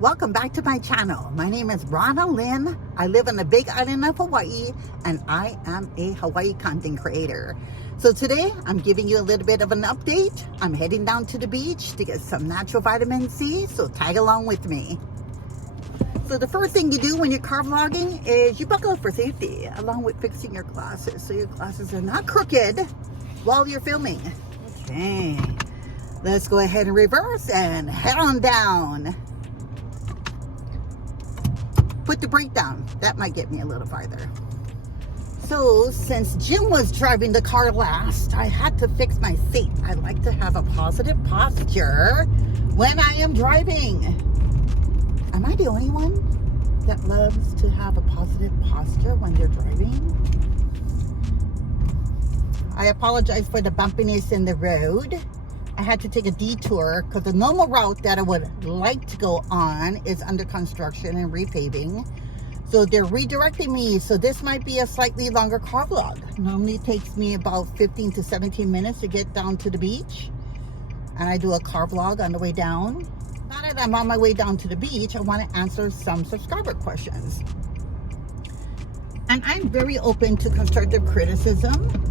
Welcome back to my channel. My name is Rana Lynn. I live on the big island of Hawaii, and I am a Hawaii content creator. So today I'm giving you a little bit of an update. I'm heading down to the beach to get some natural vitamin C, so tag along with me. So the first thing you do when you're car vlogging is you buckle up for safety, along with fixing your glasses so your glasses are not crooked while you're filming. Okay, let's go ahead and reverse and head on down. Put the brake down. That might get me a little farther. So since Jim was driving the car last, I had to fix my seat. I like to have a positive posture when I am driving. Am I the only one that loves to have a positive posture when they're driving? I apologize for the bumpiness in the road. I had to take a detour because the normal route that I would like to go on is under construction and repaving. So they're redirecting me. So this might be a slightly longer car vlog. Normally it takes me about 15 to 17 minutes to get down to the beach. And I do a car vlog on the way down. Now that I'm on my way down to the beach, I want to answer some subscriber questions. And I'm very open to constructive criticism.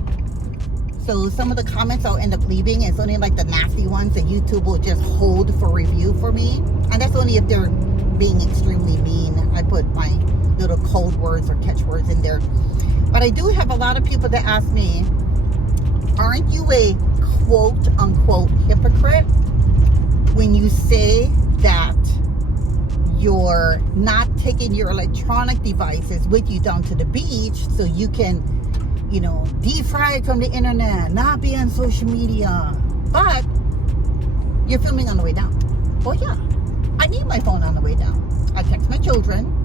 So some of the comments I'll end up leaving is only like the nasty ones that YouTube will just hold for review for me. And that's only if they're being extremely mean. I put my little code words or catchwords in there. But I do have a lot of people that ask me, aren't you a quote unquote hypocrite when you say that you're not taking your electronic devices with you down to the beach so you can, you know, defrag from the internet, not be on social media, but you're filming on the way down? Well, yeah, I need my phone on the way down. I text my children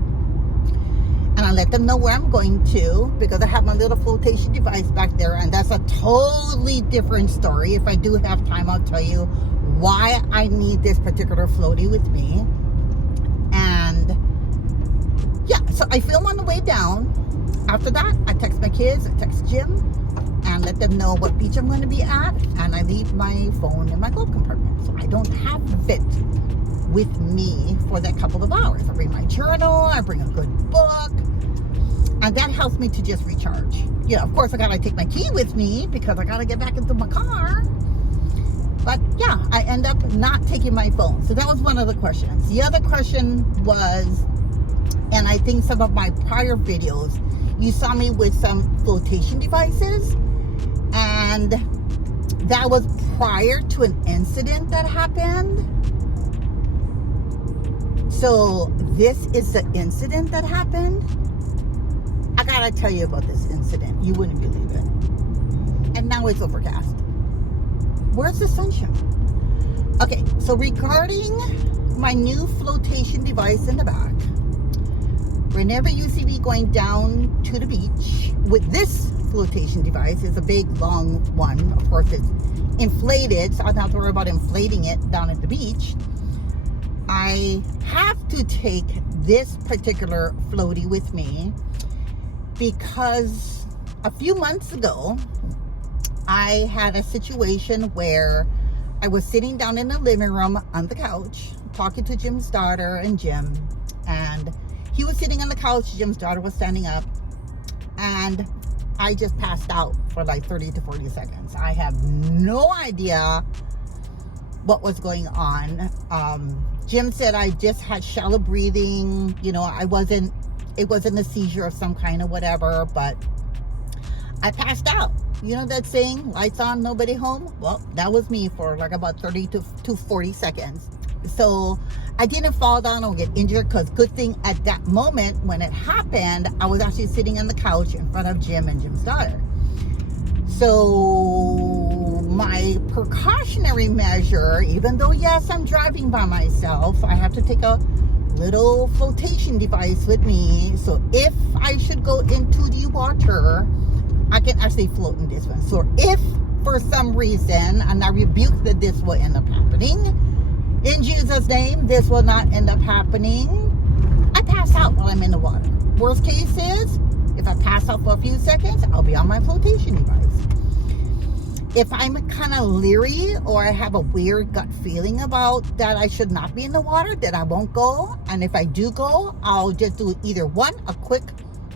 and I let them know where I'm going to because I have my little flotation device back there, and that's a totally different story. If I do have time, I'll tell you why I need this particular floaty with me. And yeah, so I film on the way down. After that, I text my kids, I text Jim, and let them know what beach I'm going to be at, and I leave my phone in my glove compartment. So I don't have it with me for that couple of hours. I bring my journal, I bring a good book, and that helps me to just recharge. Yeah, of course I gotta take my key with me because I gotta get back into my car. But yeah, I end up not taking my phone. So that was one of the questions. The other question was, and I think some of my prior videos, you saw me with some flotation devices, and that was prior to an incident that happened. So this is the incident that happened. I gotta tell you about this incident. You wouldn't believe it. And now it's overcast. Where's the sunshine? Okay, so regarding my new flotation device in the back, whenever you see me going down to the beach with this flotation device, it's a big long one. Of course, it's inflated, so I don't have to worry about inflating it down at the beach. I have to take this particular floaty with me because a few months ago, I had a situation where I was sitting down in the living room on the couch, talking to Jim's daughter and Jim, and he was sitting on the couch, Jim's daughter was standing up, and I just passed out for like 30 to 40 seconds. I have no idea what was going on. Jim said I just had shallow breathing. You know, it wasn't a seizure of some kind or whatever, but I passed out. You know that saying, lights on, nobody home? Well, that was me for like about 30 to 40 seconds. So I didn't fall down or get injured, because good thing at that moment when it happened, I was actually sitting on the couch in front of Jim and Jim's daughter. So my precautionary measure, even though yes, I'm driving by myself, I have to take a little flotation device with me. So if I should go into the water, I can actually float in this one. So if for some reason, and I rebuke that this will end up happening, in Jesus' name, this will not end up happening, I pass out while I'm in the water. Worst case is, if I pass out for a few seconds, I'll be on my flotation device. if I'm kind of leery or I have a weird gut feeling about that I should not be in the water, then I won't go. And if I do go, I'll just do either one, a quick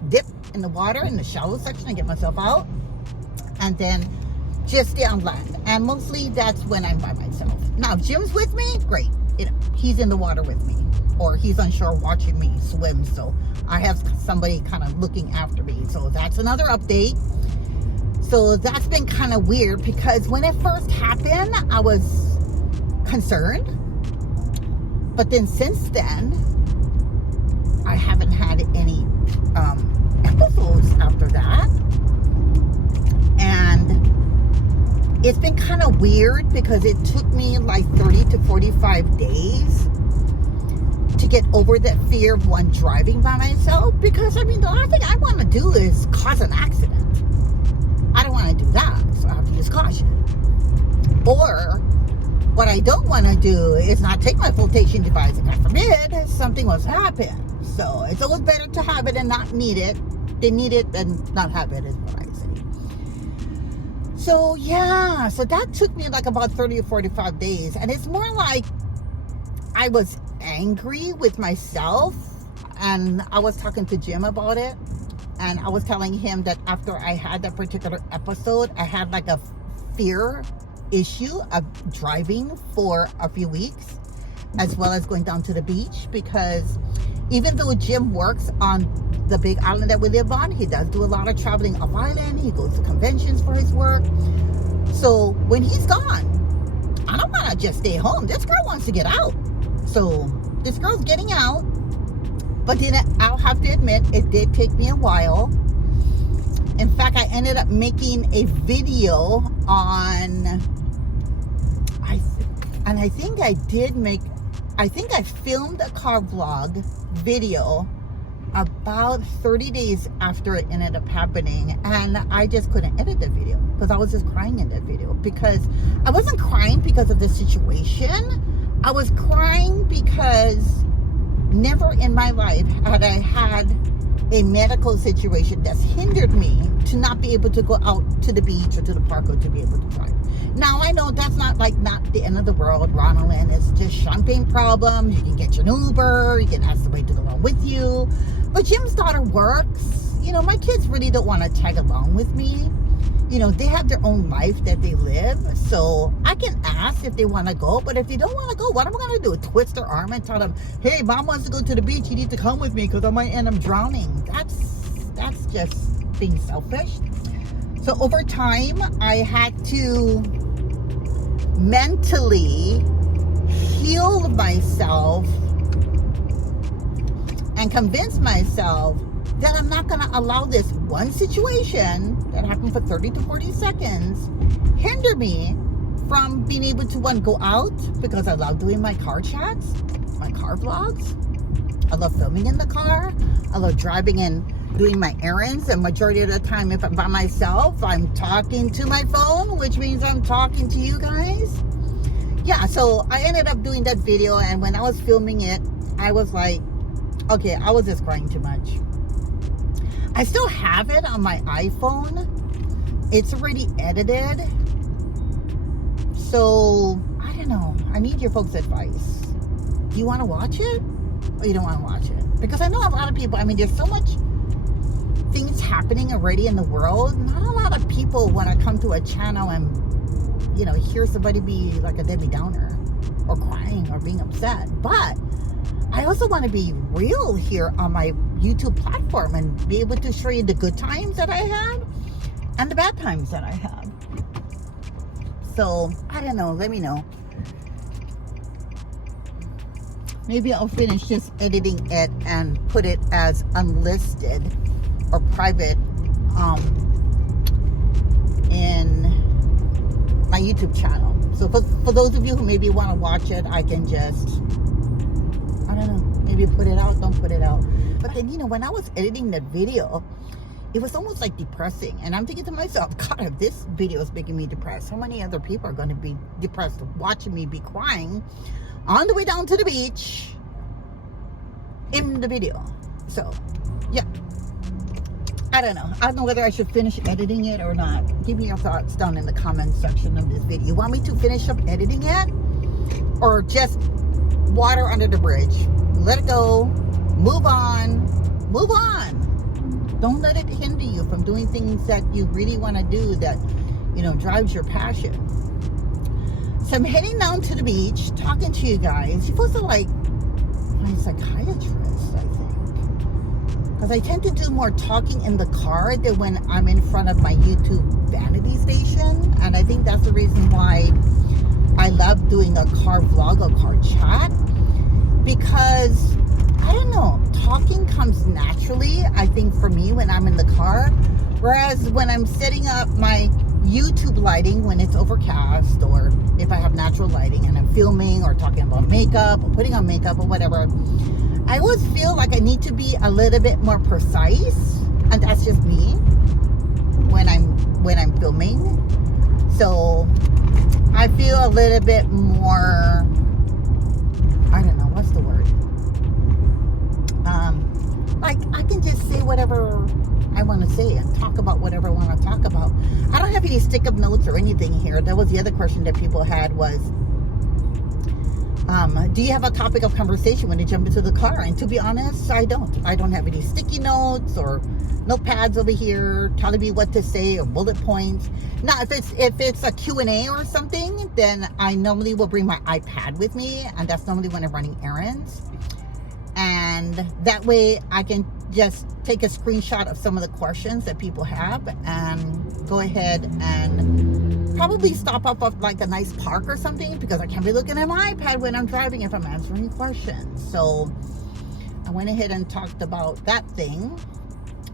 dip in the water in the shallow section and get myself out, and then just stay on land. And mostly that's when I'm by myself. Now, if Jim's with me, great. He's in the water with me, or he's on shore watching me swim. So I have somebody kind of looking after me. So that's another update. So that's been kind of weird, because when it first happened, I was concerned. But then since then, I haven't had any episodes after that. And it's been kind of weird, because it took me like 30 to 45 days to get over that fear of one driving by myself. Because, I mean, the last thing I want to do is cause an accident. I don't want to do that, so I have to use caution. Or what I don't want to do is not take my flotation device. God forbid something was to happen. So it's always better to have it and not need it than need it and not have it, is what I say. So yeah, so that took me like about 30 or 45 days. And it's more like I was angry with myself. And I was talking to Jim about it. And I was telling him that after I had that particular episode, I had like a fear issue of driving for a few weeks, as well as going down to the beach. Because even though Jim works on the big island that we live on, he does do a lot of traveling off island. He goes to conventions for his work. So when he's gone, I don't want to just stay home. This girl wants to get out. So this girl's getting out. But then I'll have to admit, it did take me a while. In fact, I ended up making a video on, I think I filmed a car vlog video about 30 days after it ended up happening. And I just couldn't edit the video because I was just crying in that video. Because I wasn't crying because of the situation. I was crying because never in my life had I had a medical situation that's hindered me to not be able to go out to the beach or to the park or to be able to drive. Now, I know that's not the end of the world, Ronald. It's just champagne problems. You can get your Uber. You can ask somebody to go along with you. But Jim's daughter works. You know, my kids really don't want to tag along with me. You know, they have their own life that they live. So I can ask if they want to go. But if they don't want to go, what am I going to do? Twist their arm and tell them, hey, mom wants to go to the beach. You need to come with me because I might end up drowning. That's just being selfish. So over time, I had to mentally heal myself and convince myself that I'm not going to allow this one situation that happened for 30 to 40 seconds hinder me from being able to, one, go out, because I love doing my car chats, my car vlogs. I love filming in the car. I love driving and doing my errands. And majority of the time, if I'm by myself, I'm talking to my phone, which means I'm talking to you guys. Yeah, so I ended up doing that video. And when I was filming it, I was like, okay, I was just crying too much. I still have it on my iPhone. It's already edited. So, I don't know. I need your folks' advice. Do you want to watch it? Or you don't want to watch it? Because I know a lot of people, I mean, there's so much things happening already in the world. Not a lot of people want to come to a channel and, you know, hear somebody be like a Debbie Downer or crying or being upset. But I also want to be real here on my YouTube platform and be able to show you the good times that I had and the bad times that I had. So, I don't know. Let me know. Maybe I'll finish just editing it and put it as unlisted or private in my YouTube channel. So for those of you who maybe want to watch it, I can just, I don't know, maybe put it out, don't put it out. But then, you know, when I was editing the video, it was almost like depressing. And I'm thinking to myself, God, if this video is making me depressed, how many other people are going to be depressed watching me be crying on the way down to the beach in the video? So, yeah. I don't know. I don't know whether I should finish editing it or not. Give me your thoughts down in the comments section of this video. You want me to finish up editing it? Or just water under the bridge? Let it go. Move on. Move on. Don't let it hinder you from doing things that you really want to do that, you know, drives your passion. So I'm heading down to the beach, talking to you guys. You're supposed to like my psychiatrist, I think. Because I tend to do more talking in the car than when I'm in front of my YouTube vanity station. And I think that's the reason why I love doing a car vlog, a car chat. Because, I don't know, talking comes naturally, I think, for me when I'm in the car. Whereas when I'm setting up my YouTube lighting when it's overcast, or if I have natural lighting and I'm filming or talking about makeup or putting on makeup or whatever, I always feel like I need to be a little bit more precise, and that's just me when I'm filming. So I feel a little bit more, I don't know, what's the word? Like I can just say whatever I want to say and talk about whatever I want to talk about. I don't have any stick-up notes or anything here. That was the other question that people had was, do you have a topic of conversation when you jump into the car? And to be honest, I don't. I don't have any sticky notes or notepads over here telling me what to say or bullet points. Now, if it's a Q&A or something, then I normally will bring my iPad with me, and that's normally when I'm running errands. And that way I can just take a screenshot of some of the questions that people have and go ahead and probably stop up at like a nice park or something, because I can't be looking at my iPad when I'm driving if I'm answering questions. So I went ahead and talked about that thing.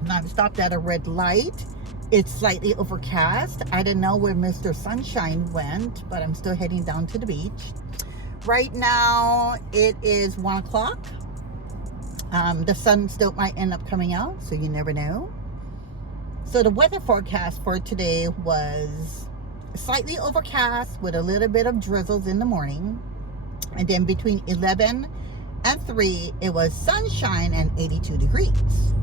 And I've stopped at a red light. It's slightly overcast. I didn't know where Mr. Sunshine went, but I'm still heading down to the beach. Right now it is 1 o'clock. The sun still might end up coming out, so you never know. So the weather forecast for today was slightly overcast with a little bit of drizzles in the morning. And then between 11 and 3, it was sunshine and 82 degrees.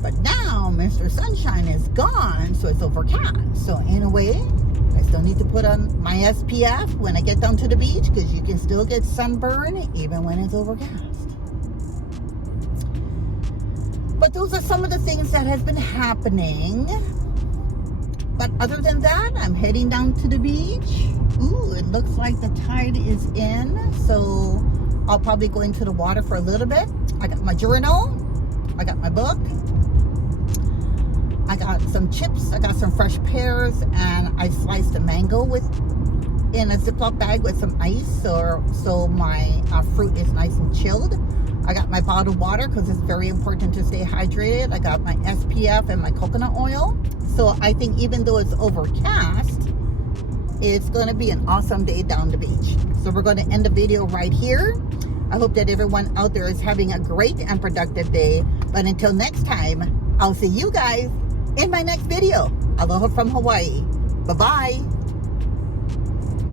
But now Mr. Sunshine is gone, so it's overcast. So in a way, I still need to put on my SPF when I get down to the beach, because you can still get sunburn even when it's overcast. But those are some of the things that has been happening. But other than that, I'm heading down to the beach. Ooh, it looks like the tide is in. So I'll probably go into the water for a little bit. I got my journal. I got my book. I got some chips. I got some fresh pears. And I sliced a mango in a Ziploc bag with some ice. So my fruit is nice and chilled. I got my bottled water because it's very important to stay hydrated. I got my SPF and my coconut oil. So I think even though it's overcast, it's going to be an awesome day down the beach. So we're going to end the video right here. I hope that everyone out there is having a great and productive day. But until next time, I'll see you guys in my next video. Aloha from Hawaii. Bye-bye.